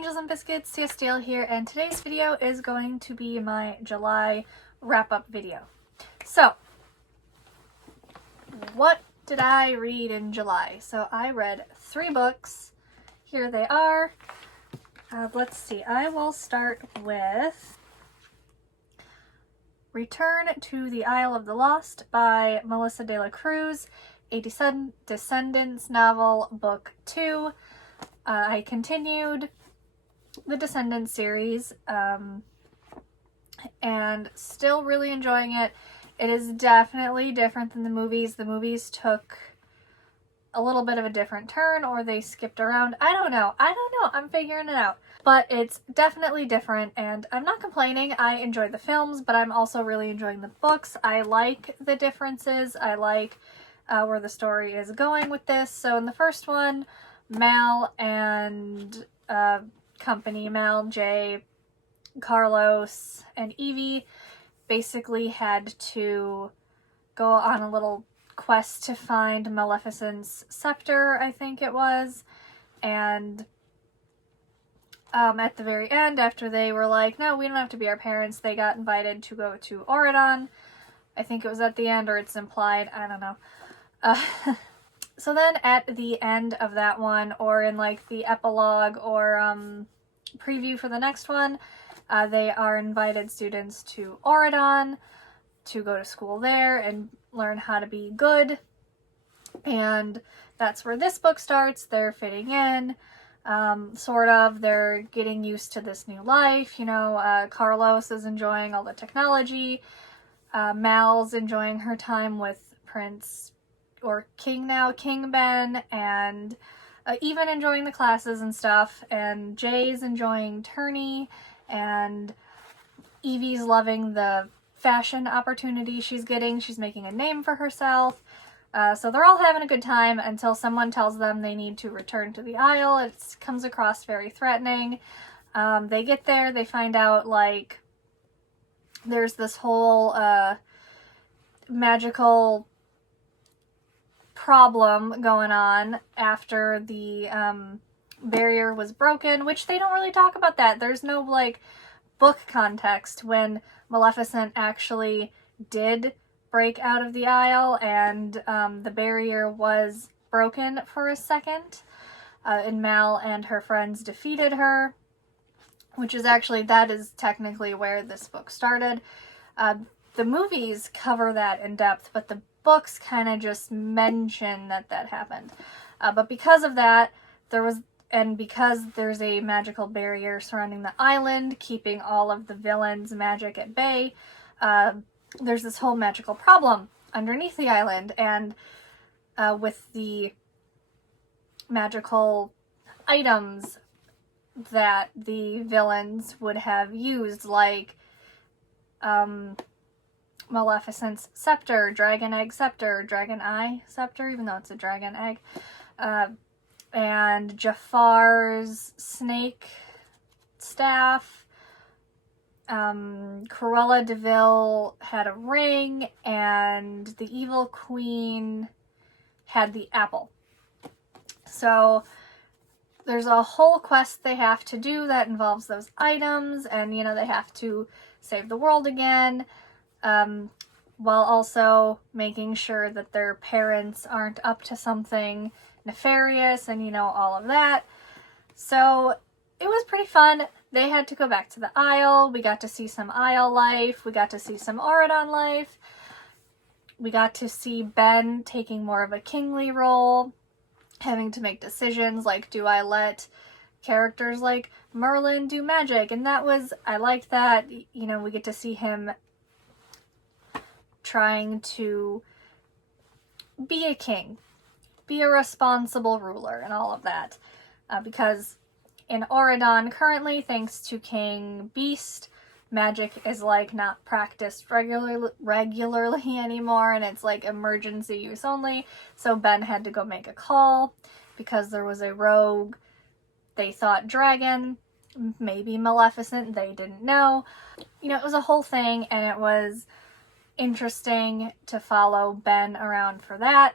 Angels and Biscuits, Cia Steele here, and today's video is going to be my July wrap-up video. So, what did I read in July? So I read 3 books. Here they are. Let's see, I will start with Return to the Isle of the Lost by Melissa De La Cruz, a Descendants novel, book 2. I continued the Descendants series, and still really enjoying it. It is definitely different than the movies. The movies took a little bit of a different turn, or they skipped around. I don't know. I'm figuring it out. But it's definitely different, and I'm not complaining. I enjoy the films, but I'm also really enjoying the books. I like the differences. I like where the story is going with this. So in the first one, Mal and company, Mal, Jay, Carlos, and Evie basically had to go on a little quest to find Maleficent's scepter, I think it was, and at the very end, after they were like, no, we don't have to be our parents, they got invited to go to Auradon. I think it was at the end, or it's implied, I don't know. So then at the end of that one, or in like the epilogue or preview for the next one, they are invited students to Auradon to go to school there and learn how to be good. And that's where this book starts. They're fitting in, sort of. They're getting used to this new life. You know, Carlos is enjoying all the technology. Mal's enjoying her time with Prince, or King now, King Ben, and even enjoying the classes and stuff. And Jay's enjoying tourney, and Evie's loving the fashion opportunity she's getting. She's making a name for herself. So they're all having a good time until someone tells them they need to return to the Isle. It comes across very threatening. They get there, they find out, like, there's this whole magical problem going on after the barrier was broken, which they don't really talk about that. There's no, like, book context when Maleficent actually did break out of the Isle and the barrier was broken for a second, and Mal and her friends defeated her, which is actually, that is technically where this book started. The movies cover that in depth, but the books kind of just mention that happened. But because of that, and because there's a magical barrier surrounding the island, keeping all of the villains' magic at bay, there's this whole magical problem underneath the island, and with the magical items that the villains would have used, like Maleficent's scepter, dragon egg scepter, dragon eye scepter, even though it's a dragon egg, and Jafar's snake staff. Cruella de Vil had a ring, and the evil queen had the apple. So there's a whole quest they have to do that involves those items, and, you know, they have to save the world again, while also making sure that their parents aren't up to something nefarious, and, you know, all of that. So it was pretty fun. They had to go back to the Isle. We got to see some Isle life. We got to see some Auradon life. We got to see Ben taking more of a kingly role, having to make decisions like, do I let characters like Merlin do magic? And I liked that. You know, we get to see him trying to be a king, be a responsible ruler, and all of that. Because in Auradon currently, thanks to King Beast, magic is, like, not practiced regularly anymore, and it's like emergency use only. So Ben had to go make a call because there was a rogue, they thought dragon, maybe Maleficent, they didn't know. You know, it was a whole thing, and it was interesting to follow Ben around for that.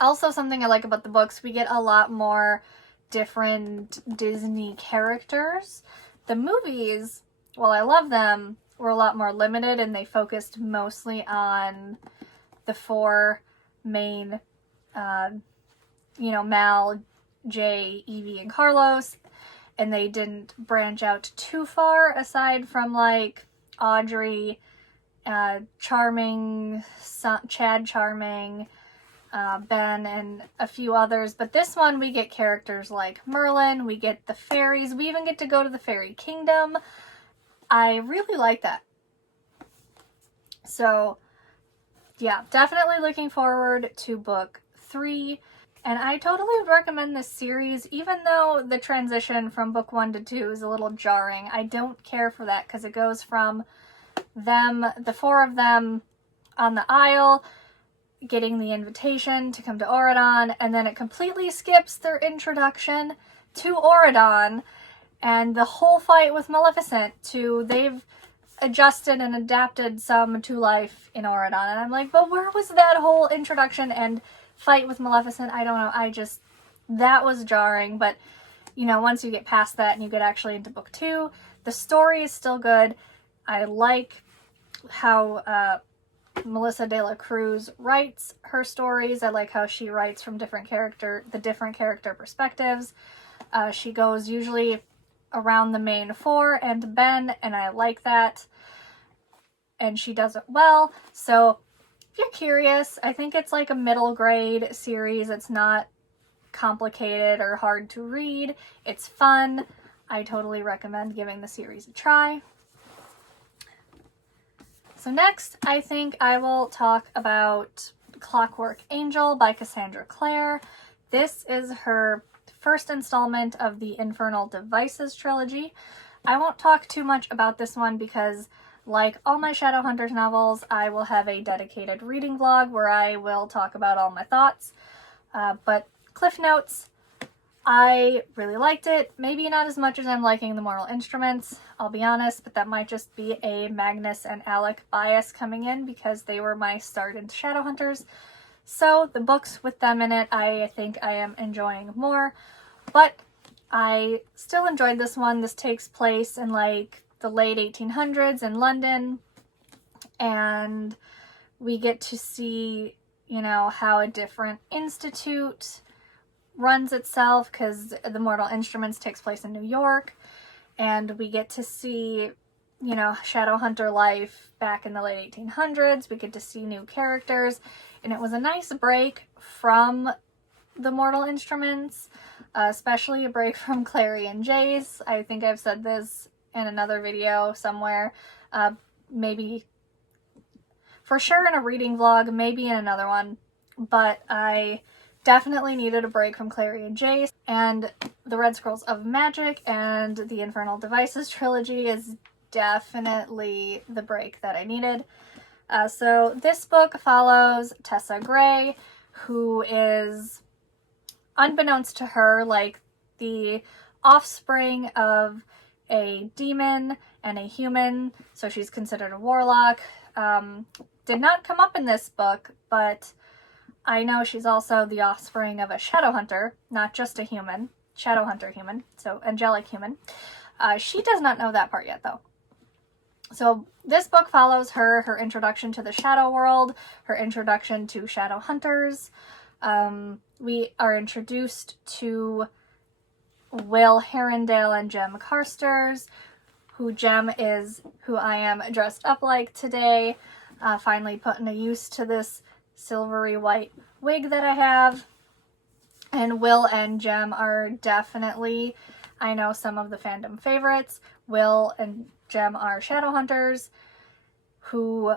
Also, something I like about the books, we get a lot more different Disney characters. The movies, while I love them, were a lot more limited, and they focused mostly on the four main, Mal, Jay, Evie, and Carlos, and they didn't branch out too far aside from like Audrey, Charming, Chad Charming, Ben, and a few others. But this one, we get characters like Merlin, we get the fairies, we even get to go to the fairy kingdom. I really like that. So yeah, definitely looking forward to book 3. And I totally would recommend this series, even though the transition from book 1 to 2 is a little jarring. I don't care for that because it goes from them, the 4 of them on the Isle, getting the invitation to come to Auradon, and then it completely skips their introduction to Auradon and the whole fight with Maleficent to they've adjusted and adapted some to life in Auradon. And I'm like, but where was that whole introduction and fight with Maleficent? I don't know. That was jarring. But, once you get past that and you get actually into book 2, the story is still good. I like how Melissa De La Cruz writes her stories. I like how she writes from the different character perspectives. She goes usually around the main 4 and Ben, and I like that. And she does it well. So if you're curious, I think it's like a middle grade series. It's not complicated or hard to read. It's fun. I totally recommend giving the series a try. So next, I think I will talk about Clockwork Angel by Cassandra Clare. This is her first installment of the Infernal Devices trilogy. I won't talk too much about this one because, like all my Shadowhunters novels, I will have a dedicated reading vlog where I will talk about all my thoughts. But Cliff Notes, I really liked it. Maybe not as much as I'm liking The Mortal Instruments, I'll be honest, but that might just be a Magnus and Alec bias coming in because they were my start into Shadowhunters. So the books with them in it, I think I am enjoying more. But I still enjoyed this one. This takes place in like the late 1800s in London. And we get to see, how a different institute runs itself because The Mortal Instruments takes place in New York. And we get to see, Shadowhunter life back in the late 1800s. We get to see new characters. And it was a nice break from The Mortal Instruments, especially a break from Clary and Jace. I think I've said this in another video somewhere. Maybe for sure in a reading vlog, maybe in another one. But I definitely needed a break from Clary and Jace. And the Red Scrolls of Magic and the Infernal Devices trilogy is definitely the break that I needed. So this book follows Tessa Gray, who is, unbeknownst to her, like the offspring of a demon and a human, so she's considered a warlock. Did not come up in this book, but I know she's also the offspring of a Shadowhunter, not just a human, Shadowhunter human, so angelic human. She does not know that part yet, though. So this book follows her introduction to the Shadow World, her introduction to Shadowhunters. We are introduced to Will Herondale and Jem Carsters, who Jem is who I am dressed up like today, finally putting a use to this silvery white wig that I have. And Will and Jem are definitely, I know, some of the fandom favorites. Will and Jem are Shadowhunters who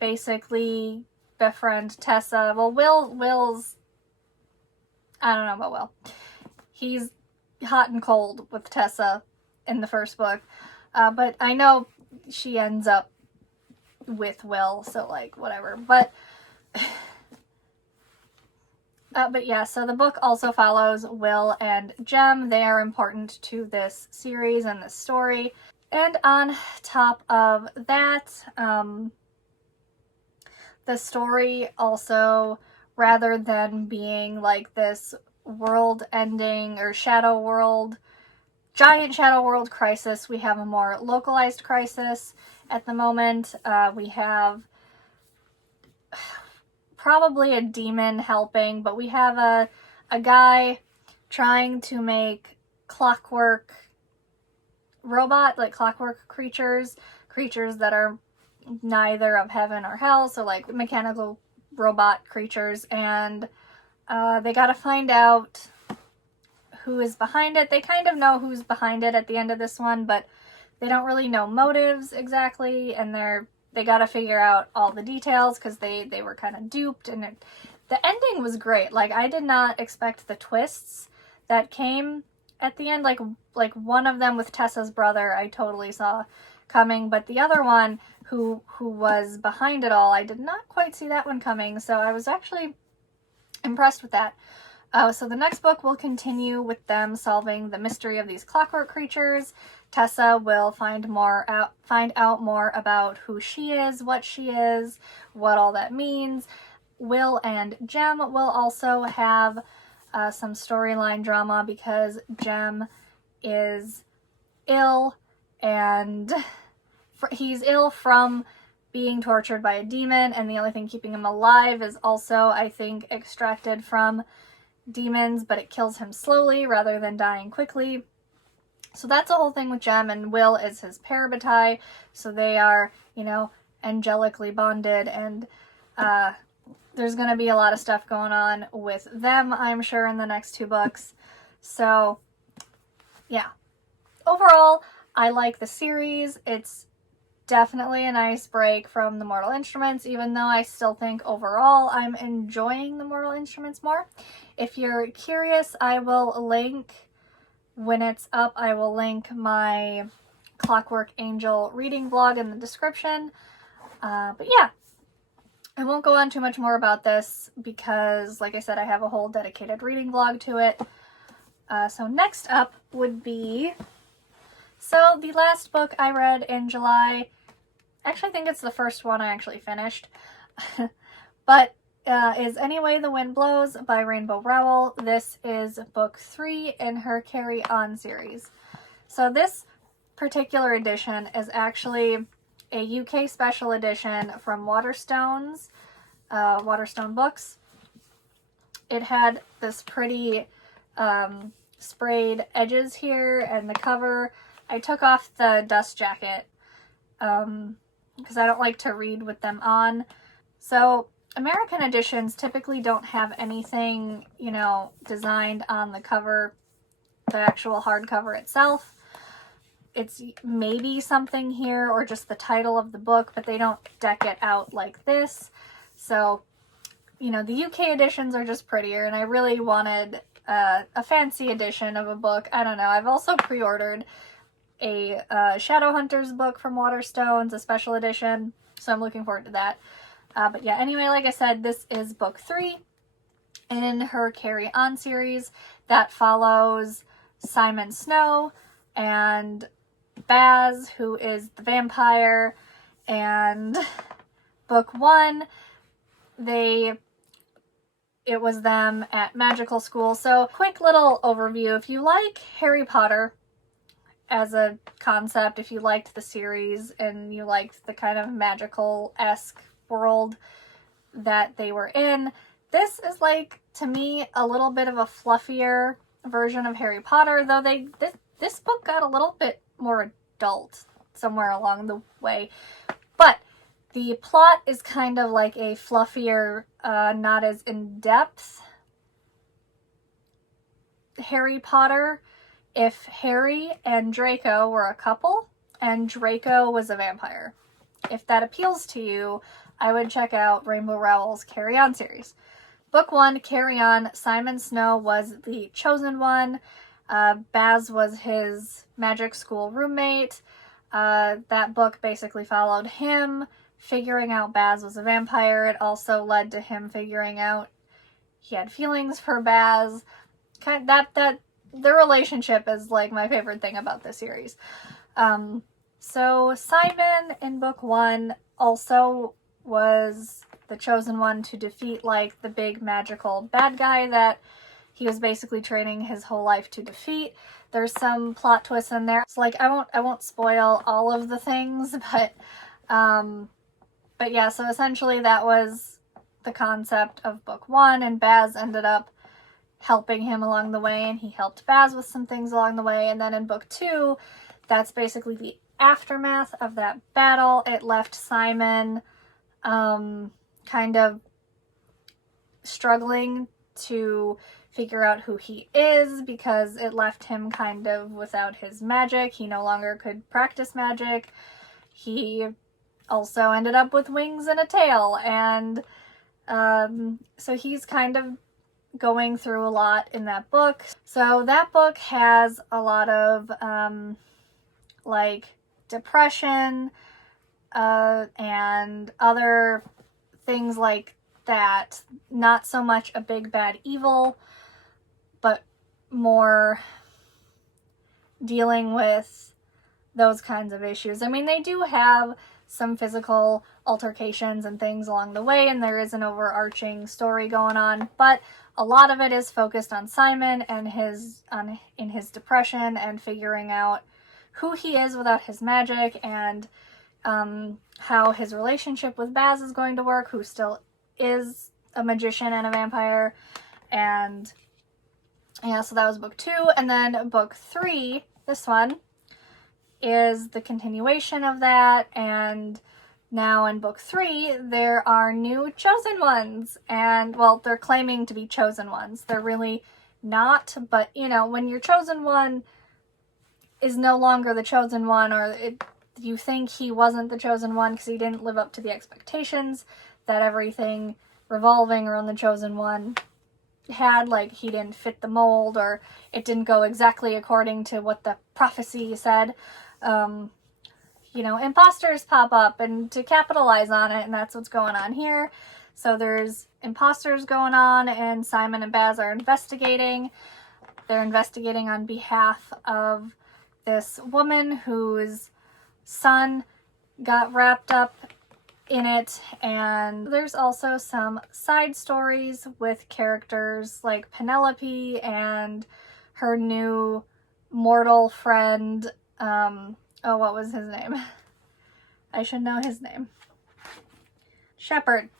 basically befriend Tessa. Well, Will's, I don't know about Will. He's hot and cold with Tessa in the first book. But I know she ends up with Will, so like, whatever. But yeah, so the book also follows Will and Jem. They are important to this series and this story. And on top of that, the story also, rather than being like this world-ending or giant shadow world crisis. We have a more localized crisis at the moment. We have probably a demon helping, but we have a guy trying to make clockwork robot, like clockwork creatures that are neither of heaven or hell, so like mechanical robot creatures, and they gotta find out who is behind it. They kind of know who's behind it at the end of this one, but they don't really know motives exactly, and they gotta figure out all the details because they were kind of duped, and the ending was great. Like, I did not expect the twists that came at the end. Like one of them with Tessa's brother, I totally saw coming, but the other one who was behind it all, I did not quite see that one coming, so I was actually impressed with that. So the next book will continue with them solving the mystery of these clockwork creatures. Tessa will find out more about who she is, what all that means. Will and Jem will also have some storyline drama because Jem is ill, and he's ill from being tortured by a demon, and the only thing keeping him alive is also, I think, extracted from demons, but it kills him slowly rather than dying quickly. So that's the whole thing with Jem, and Will is his parabatai, so they are, angelically bonded, and there's going to be a lot of stuff going on with them, I'm sure, in the next 2 books. So, yeah. Overall, I like the series. It's definitely a nice break from the Mortal Instruments, even though I still think overall I'm enjoying the Mortal Instruments more. If you're curious, I will link, when it's up, I will link my Clockwork Angel reading vlog in the description. But yeah, I won't go on too much more about this because, like I said, I have a whole dedicated reading vlog to it. So next up would be... So the last book I read in July, actually I think it's the first one I actually finished, but is Anyway the Wind Blows by Rainbow Rowell. This is book 3 in her Carry On series. So this particular edition is actually a UK special edition from Waterstone Books. It had this pretty sprayed edges here, and the cover, I took off the dust jacket because I don't like to read with them on. So American editions typically don't have anything, designed on the cover, the actual hardcover itself. It's maybe something here or just the title of the book, but they don't deck it out like this. So, the UK editions are just prettier, and I really wanted a fancy edition of a book. I don't know. I've also pre-ordered a Shadowhunters book from Waterstones, a special edition, so I'm looking forward to that. But yeah, anyway, like I said, this is book 3 in her Carry On series that follows Simon Snow and Baz, who is the vampire, and book 1, it was them at magical school. So quick little overview. If you like Harry Potter as a concept, if you liked the series and you liked the kind of magical-esque world that they were in, this is, like, to me, a little bit of a fluffier version of Harry Potter, though this book got a little bit more adult somewhere along the way. But the plot is kind of like a fluffier, not as in-depth Harry Potter if Harry and Draco were a couple and Draco was a vampire. If that appeals to you, I would check out Rainbow Rowell's Carry On series. Book 1, Carry On, Simon Snow was the chosen one. Baz was his magic school roommate. That book basically followed him figuring out Baz was a vampire. It also led to him figuring out he had feelings for Baz. The relationship is, like, my favorite thing about this series. So Simon in book 1 also was the chosen one to defeat, like, the big magical bad guy that he was basically training his whole life to defeat. There's some plot twists in there. So like I won't spoil all of the things, but yeah, so essentially that was the concept of book 1, and Baz ended up helping him along the way, and he helped Baz with some things along the way. And then in book 2, that's basically the aftermath of that battle. It left Simon kind of struggling to figure out who he is, because it left him kind of without his magic. He no longer could practice magic. He also ended up with wings and a tail, and so he's kind of going through a lot in that book. So that book has a lot of like depression and other things like that. Not so much a big bad evil, but more dealing with those kinds of issues. I mean, they do have some physical altercations and things along the way, and there is an overarching story going on, but a lot of it is focused on Simon and in his depression and figuring out who he is without his magic, and how his relationship with Baz is going to work, who still is a magician and a vampire. And yeah, so that was book 2. And then book 3, this one, is the continuation of that. And now in book 3, there are new chosen ones. And, well, they're claiming to be chosen ones. They're really not, but, you know, when your chosen one is no longer the chosen one, or you think he wasn't the chosen one because he didn't live up to the expectations that everything revolving around the chosen one had, like he didn't fit the mold, or it didn't go exactly according to what the prophecy said. You know, imposters pop up and to capitalize on it, and that's what's going on here. So there's imposters going on, and Simon and Baz are investigating. They're investigating on behalf of this woman whose son got wrapped up in it. And there's also some side stories with characters like Penelope and her new mortal friend. Oh, what was his name? I should know his name. Shepard.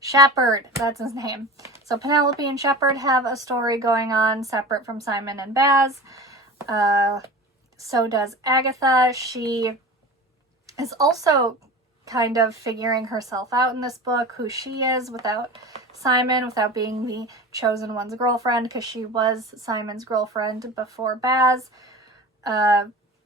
Shepard, that's his name. So Penelope and Shepard have a story going on separate from Simon and Baz. So does Agatha. She is also kind of figuring herself out in this book, who she is without Simon, without being the chosen one's girlfriend, because she was Simon's girlfriend before Baz.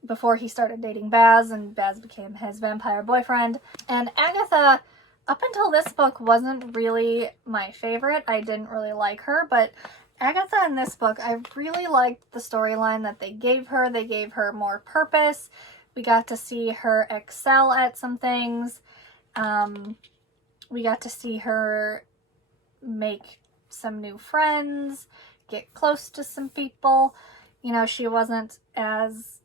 Before he started dating Baz, and Baz became his vampire boyfriend. And Agatha, up until this book, wasn't really my favorite. I didn't really like her, but Agatha in this book, I really liked the storyline that they gave her. They gave her more purpose. We got to see her excel at some things. We got to see her make some new friends, get close to some people. You know, she wasn't as,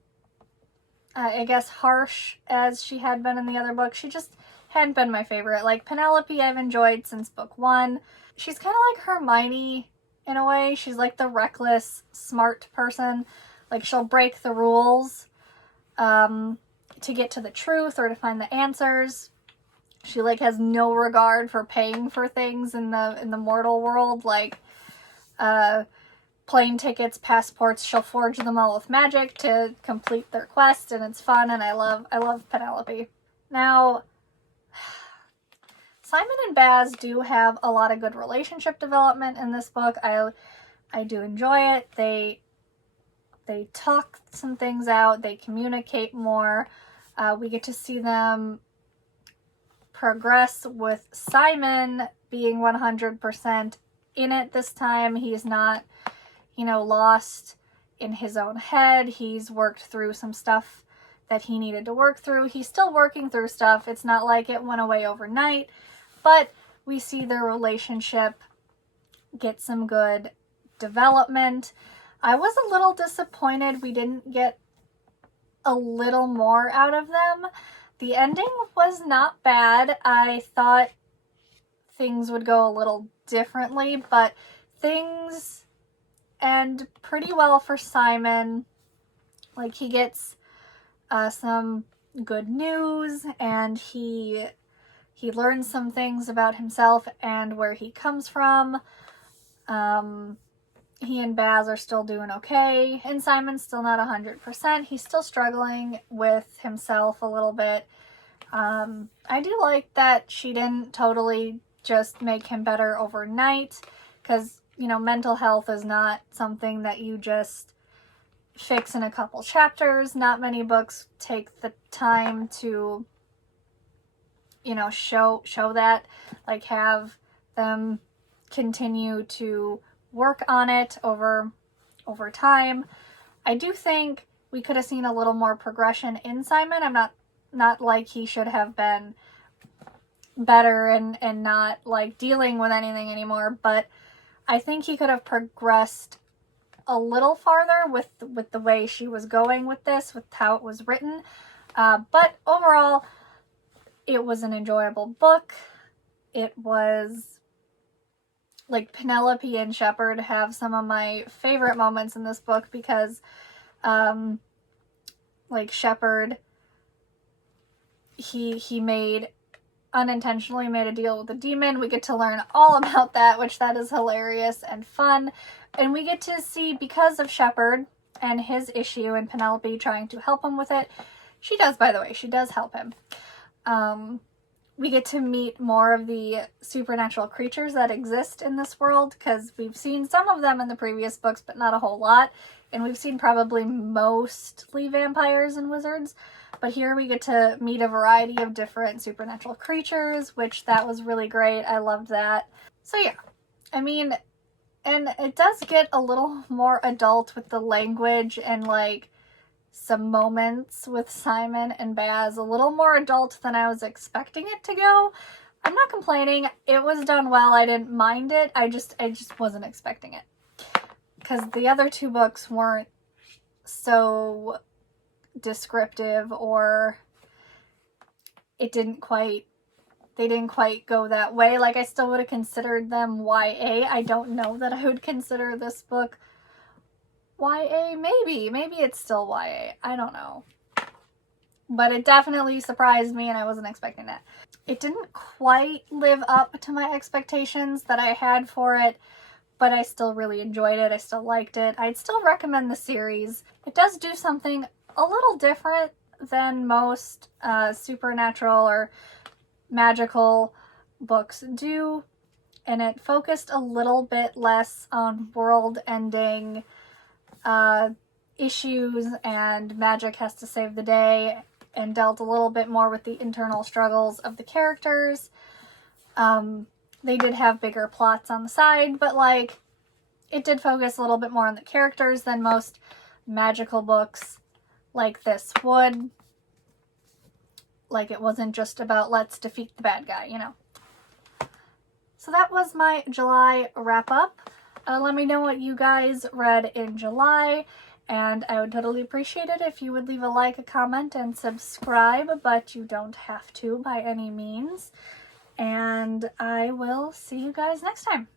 I guess, harsh as she had been in the other book. She just hadn't been my favorite. Like, Penelope I've enjoyed since book 1. She's kind of like Hermione in a way. She's like the reckless, smart person. Like, she'll break the rules to get to the truth or to find the answers. She like has no regard for paying for things in the mortal world, like plane tickets, passports. She'll forge them all with magic to complete their quest, and it's fun, and I love Penelope. Now, Simon and Baz do have a lot of good relationship development in this book. I do enjoy it. They talk some things out. They communicate more. We get to see them progress, with Simon being 100% in it this time. He's not, you know, lost in his own head. He's worked through some stuff that he needed to work through. He's still working through stuff. It's not like it went away overnight, but we see their relationship get some good development. I was a little disappointed we didn't get a little more out of them. The ending was not bad. I thought things would go a little differently, but things end pretty well for Simon. Like, he gets some good news, and he learns some things about himself and where he comes from. He and Baz are still doing okay, and Simon's still not 100%. He's still struggling with himself a little bit. I do like that she didn't totally just make him better overnight, because, you know, mental health is not something that you just fix in a couple chapters. Not many books take the time to, you know, show that, like, have them continue to work on it over time. I do think we could have seen a little more progression in Simon. I'm not like he should have been better and not like dealing with anything anymore, but I think he could have progressed a little farther with the way she was going with this, with how it was written. But overall, it was an enjoyable book. It was, like, Penelope and Shepherd have some of my favorite moments in this book, because like, Shepherd, he unintentionally made a deal with the demon. We get to learn all about that, which that is hilarious and fun. And we get to see, because of Shepherd and his issue and Penelope trying to help him with it, she does, by the way, she does help him. We get to meet more of the supernatural creatures that exist in this world, because we've seen some of them in the previous books, but not a whole lot. And we've seen probably mostly vampires and wizards. But here we get to meet a variety of different supernatural creatures, which that was really great. I loved that. So yeah, I mean, and it does get a little more adult with the language, and like some moments with Simon and Baz, a little more adult than I was expecting it to go. I'm not complaining. It was done well. I didn't mind it. I just wasn't expecting it, because the other two books weren't so descriptive, or they didn't quite go that way. Like, I still would have considered them YA. I don't know that I would consider this book YA. Maybe it's still YA. I don't know. But it definitely surprised me, and I wasn't expecting that. It didn't quite live up to my expectations that I had for it, but I still really enjoyed it. I still liked it. I'd still recommend the series. It does do something a little different than most supernatural or magical books do, and it focused a little bit less on world-ending issues and magic has to save the day, and dealt a little bit more with the internal struggles of the characters. They did have bigger plots on the side, but like, it did focus a little bit more on the characters than most magical books like this would. Like, it wasn't just about let's defeat the bad guy, you know. So that was my July wrap up. Let me know what you guys read in July, and I would totally appreciate it if you would leave a like, a comment, and subscribe, but you don't have to by any means. And I will see you guys next time.